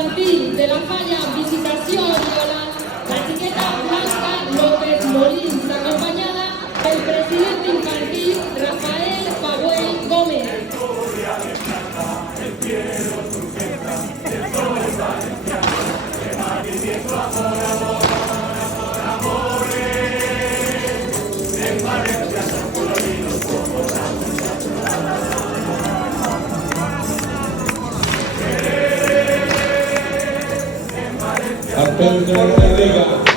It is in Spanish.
infantil de la falla Visitación Lola, la etiqueta Blanca López Molins, acompañada del presidente infantil Rafael Pabuel Gómez. Antonio Rodríguez.